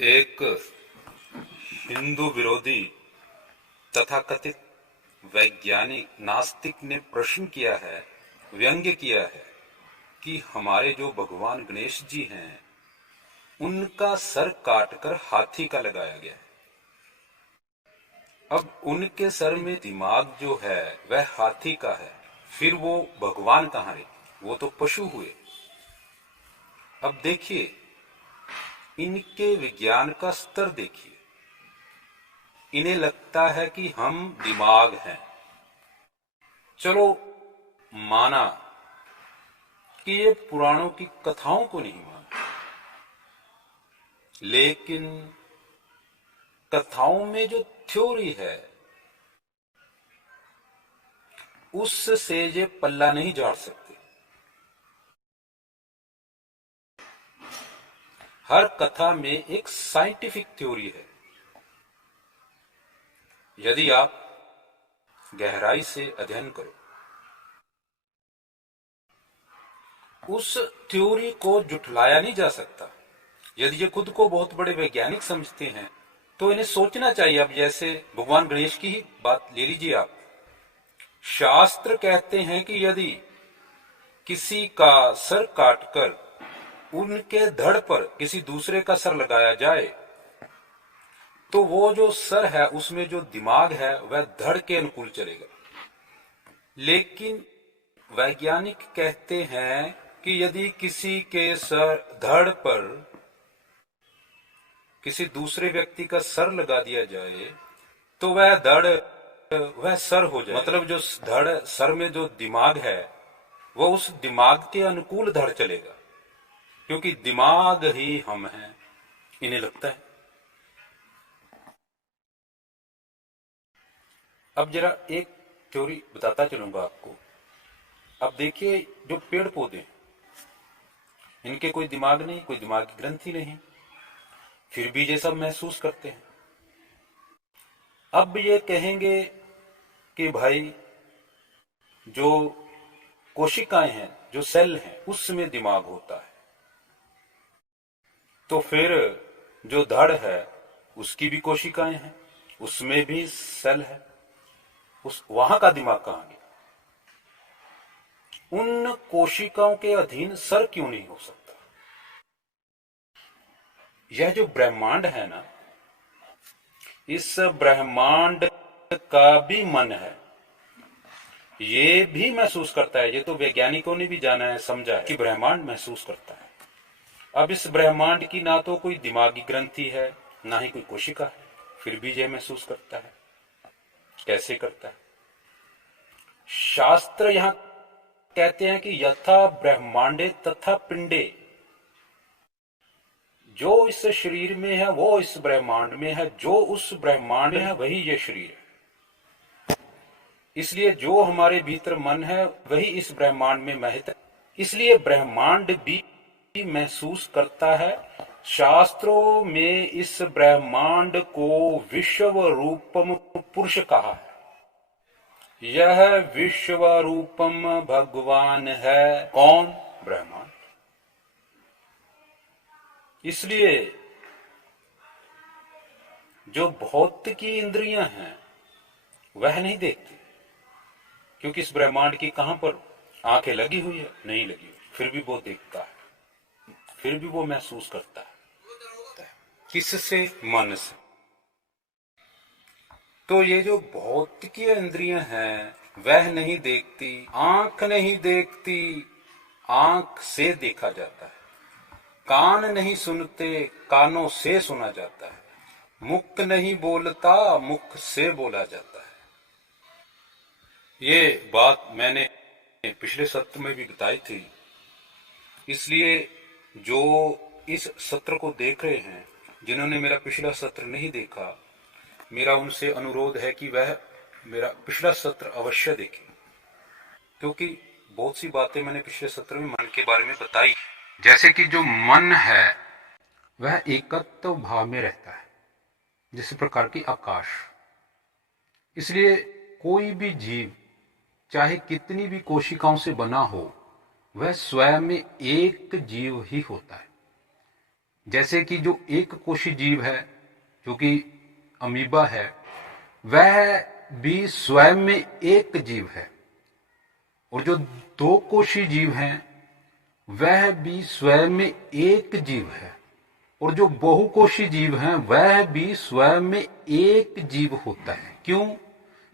एक हिंदू विरोधी तथाकथित वैज्ञानिक नास्तिक ने प्रश्न किया है, व्यंग्य किया है कि हमारे जो भगवान गणेश जी हैं उनका सर काटकर हाथी का लगाया गया है। अब उनके सर में दिमाग जो है वह हाथी का है, फिर वो भगवान कहाँ रहे? वो तो पशु हुए। अब देखिए, इनके विज्ञान का स्तर देखिए। इन्हें लगता है कि हम दिमाग हैं। चलो माना कि ये पुराणों की कथाओं को नहीं माना, लेकिन कथाओं में जो थ्योरी है उससे ये पल्ला नहीं झाड़ सकते। हर कथा में एक साइंटिफिक थ्योरी है। यदि आप गहराई से अध्ययन करो, उस थ्योरी को जुठलाया नहीं जा सकता। यदि ये खुद को बहुत बड़े वैज्ञानिक समझते हैं तो इन्हें सोचना चाहिए। अब जैसे भगवान गणेश की ही बात ले लीजिए आप। शास्त्र कहते हैं कि यदि किसी का सर काटकर उनके धड़ पर किसी दूसरे का सर लगाया जाए तो वो जो सर है उसमें जो दिमाग है वह धड़ के अनुकूल चलेगा। लेकिन वैज्ञानिक कहते हैं कि यदि किसी के सर धड़ पर किसी दूसरे व्यक्ति का सर लगा दिया जाए तो वह सर हो जाए। मतलब जो धड़ सर में जो दिमाग है वो उस दिमाग के अनुकूल धड़ चलेगा, क्योंकि दिमाग ही हम हैं, इन्हें लगता है। अब जरा एक थ्योरी बताता चलूंगा आपको। अब देखिए, जो पेड़ पौधे हैं इनके कोई दिमाग नहीं, कोई दिमाग की ग्रंथि नहीं, फिर भी ये सब महसूस करते हैं। अब ये कहेंगे कि भाई जो कोशिकाएं हैं, जो सेल हैं, उसमें दिमाग होता है, तो फिर जो धड़ है उसकी भी कोशिकाएं हैं, उसमें भी सेल है, उस वहां का दिमाग कहां गया? उन कोशिकाओं के अधीन सर क्यों नहीं हो सकता? यह जो ब्रह्मांड है ना, इस ब्रह्मांड का भी मन है, ये भी महसूस करता है। ये तो वैज्ञानिकों ने भी जाना है, समझा है कि ब्रह्मांड महसूस करता है। अब इस ब्रह्मांड की ना तो कोई दिमागी ग्रंथि है, ना ही कोई कोशिका है, फिर भी यह महसूस करता है। कैसे करता है? शास्त्र यहां कहते हैं कि यथा ब्रह्मांडे तथा पिंडे, जो इस शरीर में है वो इस ब्रह्मांड में है, जो उस ब्रह्मांड में है वही ये शरीर है। इसलिए जो हमारे भीतर मन है वही इस ब्रह्मांड में महत है। इसलिए ब्रह्मांड भी महसूस करता है। शास्त्रों में इस ब्रह्मांड को विश्व रूपम पुरुष कहा है। यह विश्व रूपम भगवान है। कौन? ब्रह्मांड। इसलिए जो भौतिकी इंद्रियां हैं वह नहीं देखती, क्योंकि इस ब्रह्मांड की कहां पर आंखें लगी हुई है? नहीं लगी हुई, फिर भी वो देखता है, फिर भी वो महसूस करता है। किससे? मन से। तो ये जो भौतिकी इंद्रियां हैं वह नहीं देखती, आंख नहीं देखती, आंख से देखा जाता है। कान नहीं सुनते, कानों से सुना जाता है। मुख नहीं बोलता, मुख से बोला जाता है। ये बात मैंने पिछले सत्र में भी बताई थी। इसलिए जो इस सत्र को देख रहे हैं, जिन्होंने मेरा पिछला सत्र नहीं देखा, मेरा उनसे अनुरोध है कि वह मेरा पिछला सत्र अवश्य देखें, क्योंकि बहुत सी बातें मैंने पिछले सत्र में मन के बारे में बताई। जैसे कि जो मन है वह एकत्व भाव में रहता है, जिस प्रकार की आकाश। इसलिए कोई भी जीव चाहे कितनी भी कोशिकाओं से बना हो, वह स्वयं में एक जीव ही होता है। जैसे कि जो एक कोशी जीव है, जो कि अमीबा है, वह भी स्वयं में एक जीव है। और जो दो कोशी जीव हैं, वह भी स्वयं में एक जीव है। और जो बहुकोशी जीव हैं, वह भी स्वयं में एक जीव होता है। क्यों?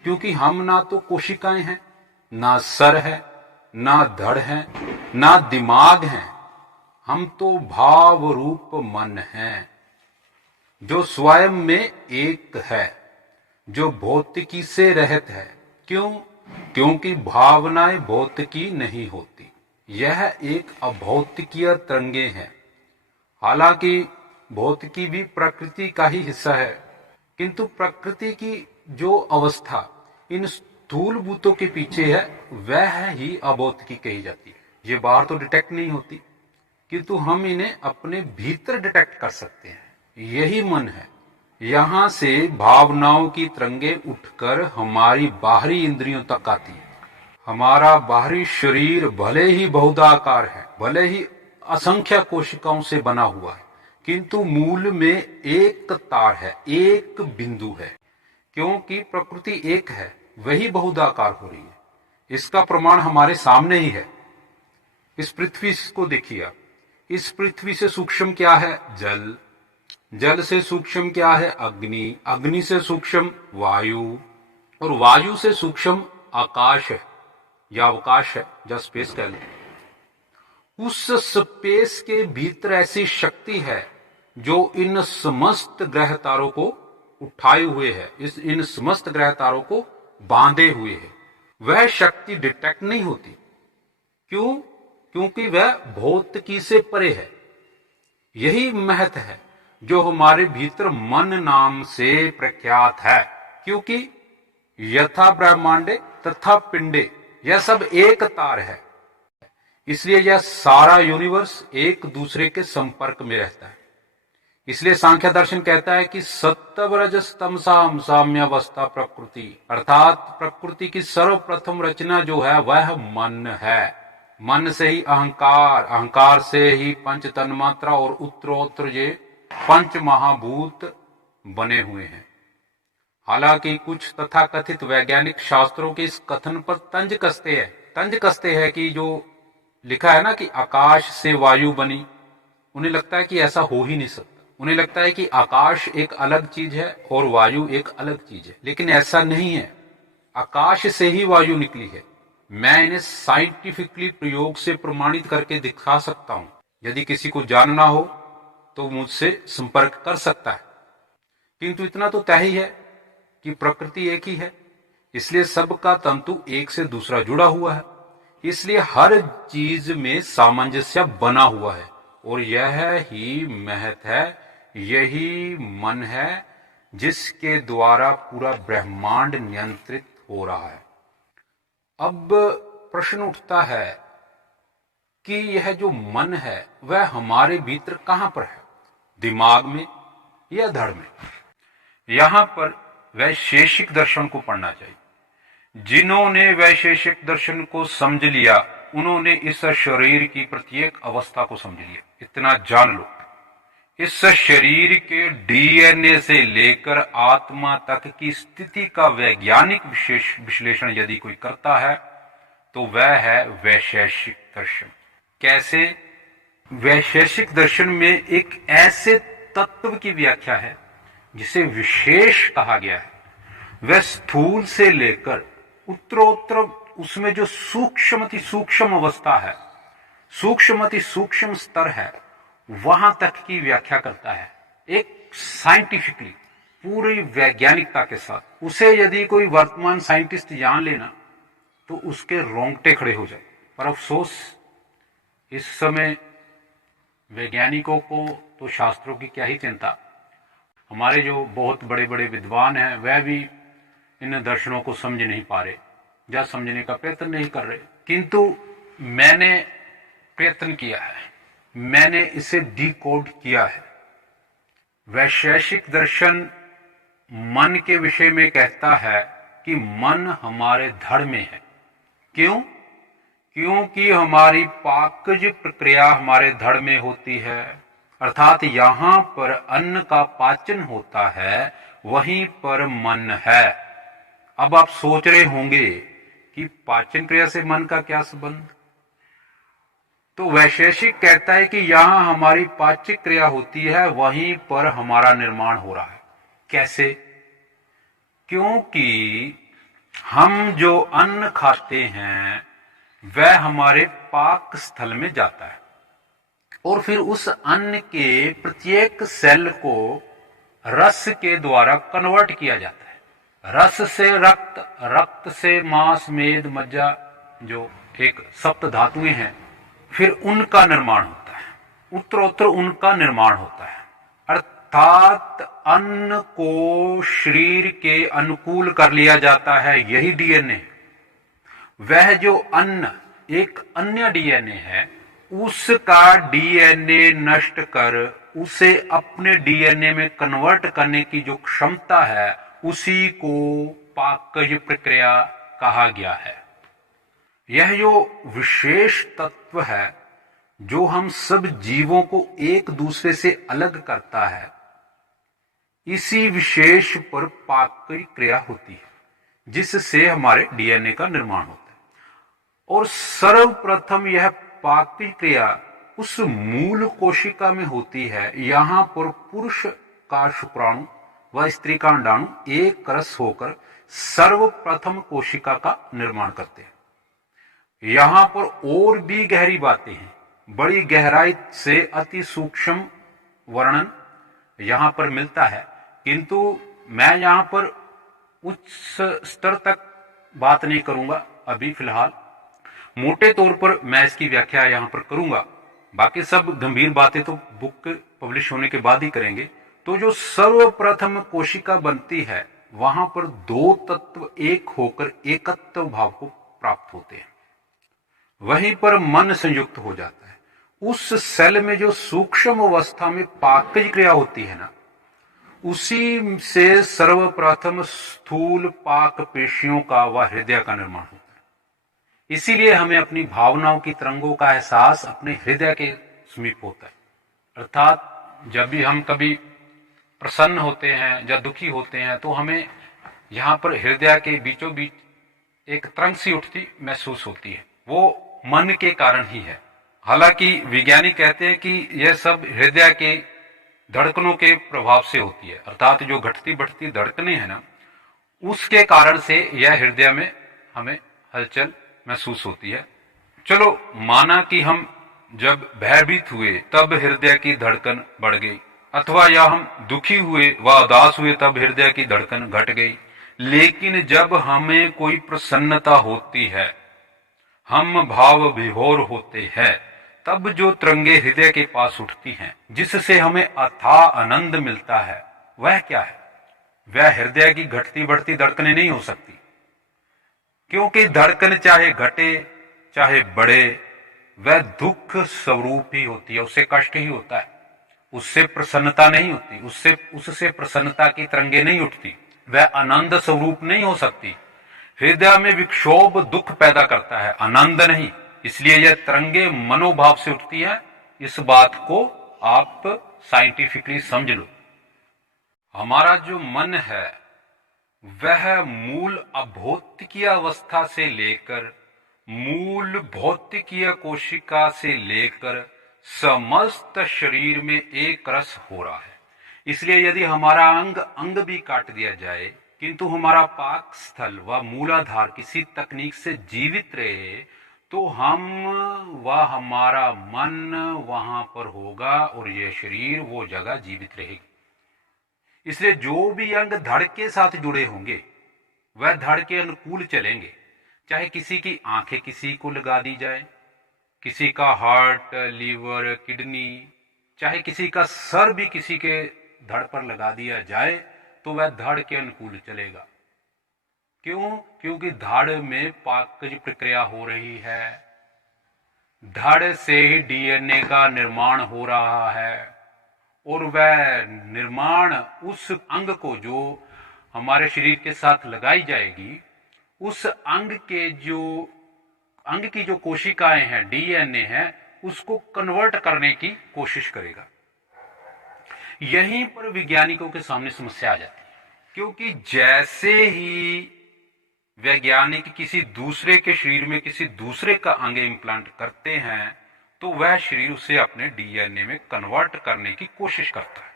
क्योंकि हम ना तो कोशिकाएं हैं, ना सर है, ना धड़ है, ना दिमाग है। हम तो भाव रूप मन हैं, जो स्वयं में एक है, जो भौतिकी से रहित है। क्यों? क्योंकि भावनाएं भौतिकी नहीं होती, यह एक अभौतिकीय तरंगे हैं। हालांकि भौतिकी भी प्रकृति का ही हिस्सा है, किंतु प्रकृति की जो अवस्था इन स्थूल भूतों के पीछे है, वह ही अभौतिकी कही जाती है। ये बाहर तो डिटेक्ट नहीं होती, किंतु हम इन्हें अपने भीतर डिटेक्ट कर सकते हैं। यही मन है। यहां से भावनाओं की तरंगे उठकर हमारी बाहरी इंद्रियों तक आती है। हमारा बाहरी शरीर भले ही बहुधाकार है, भले ही असंख्य कोशिकाओं से बना हुआ है, किंतु मूल में एक तार है, एक बिंदु है। क्योंकि प्रकृति एक है, वही बहुधाकार हो रही है। इसका प्रमाण हमारे सामने ही है। इस पृथ्वी को देखिए आप। इस पृथ्वी से सूक्ष्म क्या है? जल। जल से सूक्ष्म क्या है? अग्नि। अग्नि से सूक्ष्म वायु, और वायु से सूक्ष्म आकाश है, या अवकाश है, या स्पेस कह लो। उस स्पेस के भीतर ऐसी शक्ति है जो इन समस्त ग्रह तारों को उठाए हुए है, इन समस्त ग्रह तारों को बांधे हुए है। वह शक्ति डिटेक्ट नहीं होती। क्यों? क्योंकि वह भौतिकी से परे है। यही महत्व है जो हमारे भीतर मन नाम से प्रख्यात है। क्योंकि यथा ब्रह्मांडे तथा पिंडे, यह सब एक तार है। इसलिए यह सारा यूनिवर्स एक दूसरे के संपर्क में रहता है। इसलिए सांख्य दर्शन कहता है कि सत्व रजस तमसाम साम्यावस्था प्रकृति, अर्थात प्रकृति की सर्वप्रथम रचना जो है वह मन है। मन से ही अहंकार, अहंकार से ही पंच तन्मात्रा, और उत्तरोत्तर ये पंच महाभूत बने हुए हैं। हालांकि कुछ तथाकथित वैज्ञानिक शास्त्रों के इस कथन पर तंज कसते हैं कि जो लिखा है ना कि आकाश से वायु बनी, उन्हें लगता है कि ऐसा हो ही नहीं सकता। उन्हें लगता है कि आकाश एक अलग चीज है और वायु एक अलग चीज है, लेकिन ऐसा नहीं है। आकाश से ही वायु निकली है। मैं इन्हें साइंटिफिकली प्रयोग से प्रमाणित करके दिखा सकता हूं। यदि किसी को जानना हो तो मुझसे संपर्क कर सकता है। किंतु इतना तो तय ही है कि प्रकृति एक ही है, इसलिए सबका तंतु एक से दूसरा जुड़ा हुआ है। इसलिए हर चीज में सामंजस्य बना हुआ है, और यह ही महत्व है, यही मन है जिसके द्वारा पूरा ब्रह्मांड नियंत्रित हो रहा है। अब प्रश्न उठता है कि यह जो मन है वह हमारे भीतर कहां पर है? दिमाग में या धड़ में? यहां पर वैशेषिक दर्शन को पढ़ना चाहिए। जिन्होंने वैशेषिक दर्शन को समझ लिया, उन्होंने इस शरीर की प्रत्येक अवस्था को समझ लिया। इतना जान लो, इस शरीर के डीएनए से लेकर आत्मा तक की स्थिति का वैज्ञानिक विश्लेषण यदि कोई करता है तो वह है वैशेषिक दर्शन। कैसे? वैशेषिक दर्शन में एक ऐसे तत्व की व्याख्या है जिसे विशेष कहा गया है। वह स्थूल से लेकर उत्तरोत्तर उसमें जो सूक्ष्मति सूक्ष्म अवस्था है, सूक्ष्मति सूक्ष्म स्तर है, वहां तक की व्याख्या करता है, एक साइंटिफिकली पूरी वैज्ञानिकता के साथ। उसे यदि कोई वर्तमान साइंटिस्ट जान लेना तो उसके रोंगटे खड़े हो जाए। पर अफसोस, इस समय वैज्ञानिकों को तो शास्त्रों की क्या ही चिंता। हमारे जो बहुत बड़े बड़े विद्वान हैं वह भी इन दर्शनों को समझ नहीं पा रहे या समझने का प्रयत्न नहीं कर रहे। किंतु मैंने प्रयत्न किया है, मैंने इसे डिकोड किया है। वैशेषिक दर्शन मन के विषय में कहता है कि मन हमारे धड़ में है। क्यों? क्योंकि हमारी पाकज प्रक्रिया हमारे धड़ में होती है, अर्थात यहाँ पर अन्न का पाचन होता है, वहीं पर मन है। अब आप सोच रहे होंगे कि पाचन क्रिया से मन का क्या संबंध। तो वैशेषिक कहता है कि यहां हमारी पाच्य क्रिया होती है, वहीं पर हमारा निर्माण हो रहा है। कैसे? क्योंकि हम जो अन्न खाते हैं वह हमारे पाक स्थल में जाता है और फिर उस अन्न के प्रत्येक सेल को रस के द्वारा कन्वर्ट किया जाता है। रस से रक्त, रक्त से मांस, मेद, मज्जा, जो एक सप्त धातुएं हैं, फिर उनका निर्माण होता है, उत्तरोत्तर उनका निर्माण होता है। अर्थात अन्न को शरीर के अनुकूल कर लिया जाता है, यही डीएनए। वह जो अन्न एक अन्य डीएनए है, उसका डीएनए नष्ट कर उसे अपने डीएनए में कन्वर्ट करने की जो क्षमता है, उसी को पाकज प्रक्रिया कहा गया है। यह जो विशेष तत्व है जो हम सब जीवों को एक दूसरे से अलग करता है, इसी विशेष पर पाकज क्रिया होती है, जिससे हमारे डीएनए का निर्माण होता है। और सर्वप्रथम यह पाकज क्रिया उस मूल कोशिका में होती है। यहां पर पुरुष का शुक्राणु व स्त्री का अंडाणु एक रस होकर सर्वप्रथम कोशिका का निर्माण करते हैं। यहां पर और भी गहरी बातें हैं, बड़ी गहराई से अति सूक्ष्म वर्णन यहां पर मिलता है, किंतु मैं यहां पर उच्च स्तर तक बात नहीं करूंगा अभी फिलहाल। मोटे तौर पर मैं इसकी व्याख्या यहां पर करूंगा, बाकी सब गंभीर बातें तो बुक पब्लिश होने के बाद ही करेंगे। तो जो सर्वप्रथम कोशिका बनती है, वहां पर दो तत्व एक होकर एकत्व भाव को प्राप्त होते हैं, वहीं पर मन संयुक्त हो जाता है। उस सेल में जो सूक्ष्म अवस्था में पाकज क्रिया होती है ना, उसी से सर्वप्रथम स्थूल पाक पेशियों का व हृदय का निर्माण होता है। इसीलिए हमें अपनी भावनाओं की तरंगों का एहसास अपने हृदय के समीप होता है। अर्थात जब भी हम कभी प्रसन्न होते हैं या दुखी होते हैं, तो हमें यहां पर हृदय के बीचों बीच एक तरंग सी उठती महसूस होती है। वो मन के कारण ही है। हालांकि वैज्ञानिक कहते हैं कि यह सब हृदय के धड़कनों के प्रभाव से होती है। अर्थात जो घटती बढ़ती धड़कनें हैं ना, उसके कारण से यह हृदय में हमें हलचल महसूस होती है। चलो माना कि हम जब भयभीत हुए तब हृदय की धड़कन बढ़ गई, अथवा या हम दुखी हुए व उदास हुए तब हृदय की धड़कन घट गई। लेकिन जब हमें कोई प्रसन्नता होती है, हम भाव विभोर होते हैं, तब जो तरंगे हृदय के पास उठती हैं, जिससे हमें अथाह आनंद मिलता है, वह क्या है? वह हृदय की घटती बढ़ती धड़कनें नहीं हो सकती, क्योंकि धड़कन चाहे घटे चाहे बढ़े, वह दुख स्वरूप ही होती है, उससे कष्ट ही होता है, उससे प्रसन्नता नहीं होती, उससे प्रसन्नता की तरंगे नहीं उठती, वह आनंद स्वरूप नहीं हो सकती। हृदय में विक्षोभ दुख पैदा करता है, आनंद नहीं। इसलिए यह तरंगे मनोभाव से उठती है। इस बात को आप साइंटिफिकली समझ लो। हमारा जो मन है वह मूल अभौतिकीय अवस्था से लेकर मूल भौतिकीय कोशिका से लेकर समस्त शरीर में एक रस हो रहा है। इसलिए यदि हमारा अंग अंग भी काट दिया जाए, किंतु हमारा पाक स्थल व मूलाधार किसी तकनीक से जीवित रहे, तो हम व हमारा मन वहां पर होगा और यह शरीर वो जगह जीवित रहेगी। इसलिए जो भी अंग धड़ के साथ जुड़े होंगे वह धड़ के अनुकूल चलेंगे। चाहे किसी की आंखें किसी को लगा दी जाए, किसी का हार्ट, लीवर, किडनी, चाहे किसी का सर भी किसी के धड़ पर लगा दिया जाए, तो वह धड़ के अनुकूल चलेगा। क्यों? क्योंकि धड़ में पाकज प्रक्रिया हो रही है, धड़ से ही डीएनए का निर्माण हो रहा है, और वह निर्माण उस अंग को जो हमारे शरीर के साथ लगाई जाएगी, उस अंग की जो कोशिकाएं हैं, डीएनए है, उसको कन्वर्ट करने की कोशिश करेगा। यहीं पर वैज्ञानिकों के सामने समस्या आ जाती है, क्योंकि जैसे ही वैज्ञानिक किसी दूसरे के शरीर में किसी दूसरे का अंग इम्प्लांट करते हैं तो वह शरीर उसे अपने डीएनए में कन्वर्ट करने की कोशिश करता है,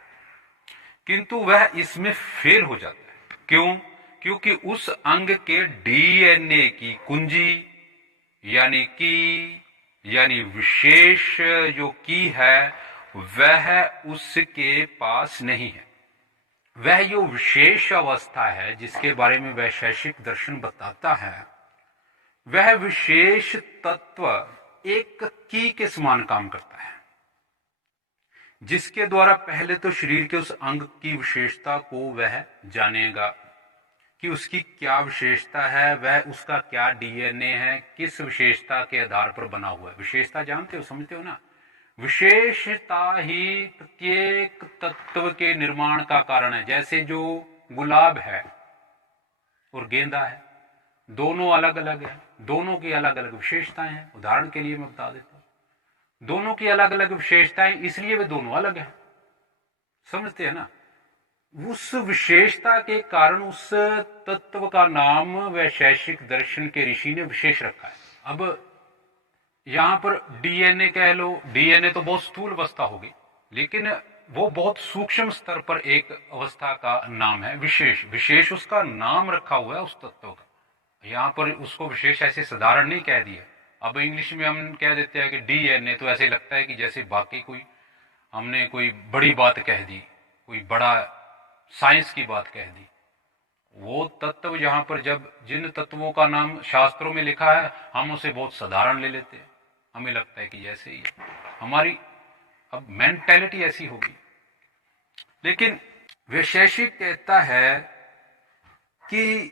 किंतु वह इसमें फेल हो जाता है। क्यों? क्योंकि उस अंग के डीएनए की कुंजी यानी विशेष जो की है वह उसके पास नहीं है। वह जो विशेष अवस्था है जिसके बारे में वैशेषिक दर्शन बताता है, वह विशेष तत्व एक की के समान काम करता है, जिसके द्वारा पहले तो शरीर के उस अंग की विशेषता को वह जानेगा कि उसकी क्या विशेषता है, वह उसका क्या डीएनए है, किस विशेषता के आधार पर बना हुआ है। विशेषता जानते हो, समझते हो ना? विशेषता ही प्रत्येक तत्व के निर्माण का कारण है। जैसे जो गुलाब है और गेंदा है, दोनों अलग अलग है, दोनों की अलग अलग विशेषताएं हैं। उदाहरण के लिए मैं बता देता हूं, दोनों की अलग अलग विशेषताएं, इसलिए वे दोनों अलग हैं। समझते हैं ना? उस विशेषता के कारण उस तत्व का नाम वैशेषिक दर्शन के ऋषि ने विशेष रखा है। अब यहां पर डीएनए कह लो, डीएनए तो बहुत स्थूल अवस्था होगी, लेकिन वो बहुत सूक्ष्म स्तर पर एक अवस्था का नाम है विशेष। विशेष उसका नाम रखा हुआ है उस तत्व का। यहां पर उसको विशेष ऐसे साधारण नहीं कह दिया। अब इंग्लिश में हम कह देते हैं कि डीएनए, तो ऐसे लगता है कि जैसे बाकी कोई हमने कोई बड़ी बात कह दी, कोई बड़ा साइंस की बात कह दी। वो तत्व यहां पर जब जिन तत्वों का नाम शास्त्रों में लिखा है, हम उसे बहुत साधारण ले लेते हैं। हमें लगता है कि जैसे ही हमारी अब मेंटेलिटी ऐसी होगी। लेकिन वैशेषिक कहता है कि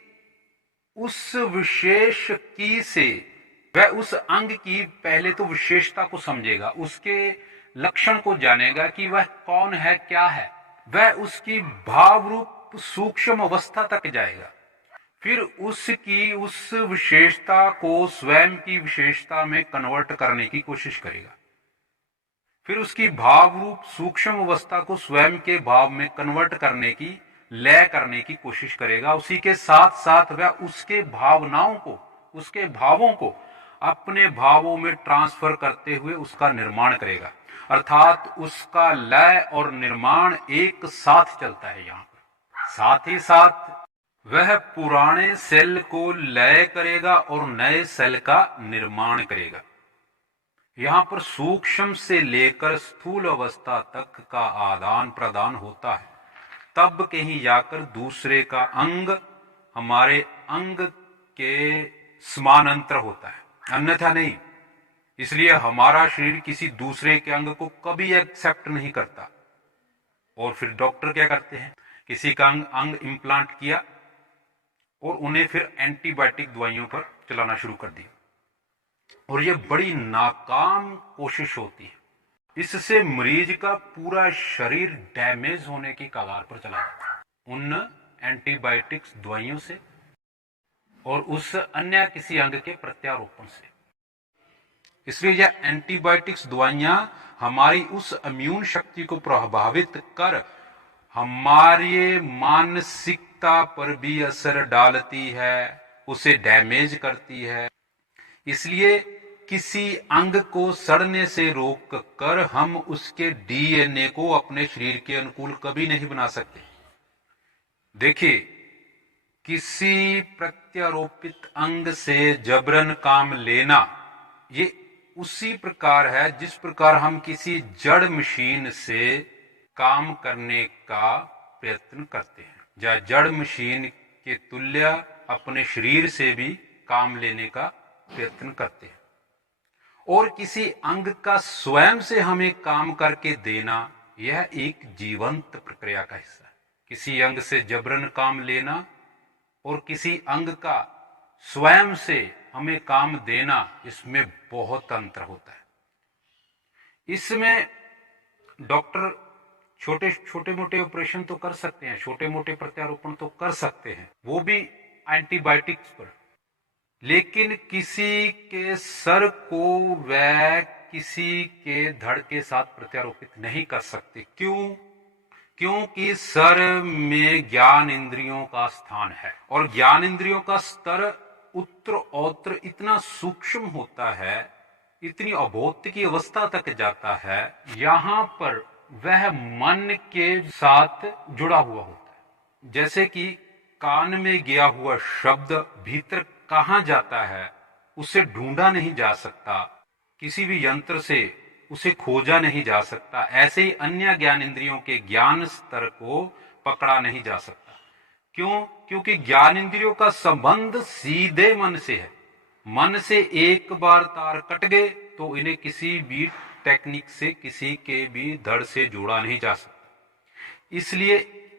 उस विशेष की से वह उस अंग की पहले तो विशेषता को समझेगा, उसके लक्षण को जानेगा कि वह कौन है, क्या है। वह उसकी भाव रूप सूक्ष्म अवस्था तक जाएगा, फिर उसकी उस विशेषता को स्वयं की विशेषता में कन्वर्ट करने की कोशिश करेगा, फिर उसकी भाव रूप सूक्ष्म अवस्था को स्वयं के भाव में कन्वर्ट करने की, लय करने की कोशिश करेगा। उसी के साथ साथ वह उसके भावनाओं को, उसके भावों को अपने भावों में ट्रांसफर करते हुए उसका निर्माण करेगा। अर्थात उसका लय और निर्माण एक साथ चलता है यहां पर। साथ ही साथ वह पुराने सेल को लय करेगा और नए सेल का निर्माण करेगा। यहां पर सूक्ष्म से लेकर स्थूल अवस्था तक का आदान प्रदान होता है, तब कहीं जाकर दूसरे का अंग हमारे अंग के समानांतर होता है, अन्यथा नहीं। इसलिए हमारा शरीर किसी दूसरे के अंग को कभी एक्सेप्ट नहीं करता। और फिर डॉक्टर क्या करते हैं, किसी का अंग इम्प्लांट किया और उन्हें फिर एंटीबायोटिक दवाइयों पर चलाना शुरू कर दिया, और यह बड़ी नाकाम कोशिश होती है। इससे मरीज का पूरा शरीर डैमेज होने की कगार पर चला जाता है उन एंटीबायोटिक्स दवाइयों से और उस अन्य किसी अंग के प्रत्यारोपण से। इसलिए यह एंटीबायोटिक्स दवाइयां हमारी उस इम्यून शक्ति को प्रभावित कर हमारे मानसिकता पर भी असर डालती है, उसे डैमेज करती है। इसलिए किसी अंग को सड़ने से रोक कर हम उसके डीएनए को अपने शरीर के अनुकूल कभी नहीं बना सकते। देखिए, किसी प्रत्यारोपित अंग से जबरन काम लेना ये उसी प्रकार है जिस प्रकार हम किसी जड़ मशीन से काम करने का प्रयत्न करते हैं, या जड़ मशीन के तुल्य अपने शरीर से भी काम लेने का प्रयत्न करते हैं। और किसी अंग का स्वयं से हमें काम करके देना, यह एक जीवंत प्रक्रिया का हिस्सा है। किसी अंग से जबरन काम लेना और किसी अंग का स्वयं से हमें काम देना, इसमें बहुत अंतर होता है। इसमें डॉक्टर छोटे छोटे मोटे ऑपरेशन तो कर सकते हैं, छोटे मोटे प्रत्यारोपण तो कर सकते हैं, वो भी एंटीबायोटिक्स पर, लेकिन किसी के सर को वह किसी के धड़ के साथ प्रत्यारोपित नहीं कर सकते। क्यों? क्योंकि सर में ज्ञान इंद्रियों का स्थान है और ज्ञान इंद्रियों का स्तर उत्तरोत्तर इतना सूक्ष्म होता है, इतनी अभौतिक की अवस्था तक जाता है, यहाँ पर वह मन के साथ जुड़ा हुआ होता है। जैसे कि कान में गया हुआ शब्द भीतर कहाँ जाता है उसे ढूंढा नहीं जा सकता, किसी भी यंत्र से उसे खोजा नहीं जा सकता। ऐसे ही अन्य ज्ञान इंद्रियों के ज्ञान स्तर को पकड़ा नहीं जा सकता। क्यों? क्योंकि ज्ञान इंद्रियों का संबंध सीधे मन से है। मन से एक बार तार कट गए तो इन्हें किसी भी टेक्निक से, किसी के भी धड़ से जोड़ा नहीं जा सकता। इसलिए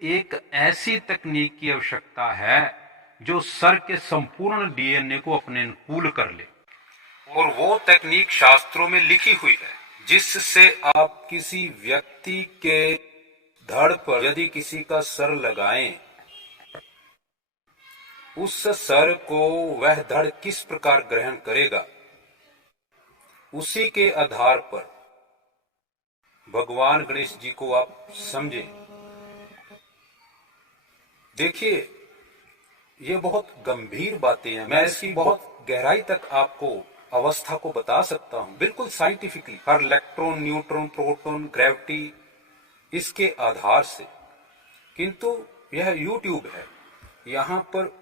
एक ऐसी तकनीक की आवश्यकता है जो सर के संपूर्ण डीएनए को अपने अनुकूल कर ले, और वो तकनीक शास्त्रों में लिखी हुई है, जिससे आप किसी व्यक्ति के धड़ पर यदि किसी का सर लगाएं, उस सर को वह धड़ किस प्रकार ग्रहण करेगा, उसी के आधार पर भगवान गणेश जी को आप समझें। देखिए, ये बहुत गंभीर बातें हैं। मैं इसकी बहुत गहराई तक आपको अवस्था को बता सकता हूं, बिल्कुल साइंटिफिकली, हर इलेक्ट्रॉन, न्यूट्रॉन, प्रोटॉन, ग्रेविटी, इसके आधार से। किंतु यह यूट्यूब है, यहां पर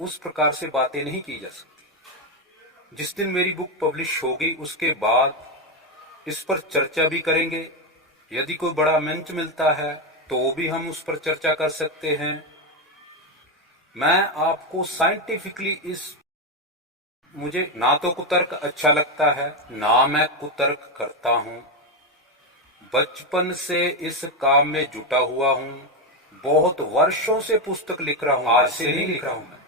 उस प्रकार से बातें नहीं की जा सकती। जिस दिन मेरी बुक पब्लिश होगी उसके बाद इस पर चर्चा भी करेंगे। यदि कोई बड़ा मंच मिलता है तो भी हम उस पर चर्चा कर सकते हैं। मैं आपको साइंटिफिकली मुझे ना तो कुतर्क अच्छा लगता है, ना मैं कुतर्क करता हूं। बचपन से इस काम में जुटा हुआ हूं, बहुत वर्षों से पुस्तक लिख रहा हूं, आज से नहीं लिख रहा हूं मैं।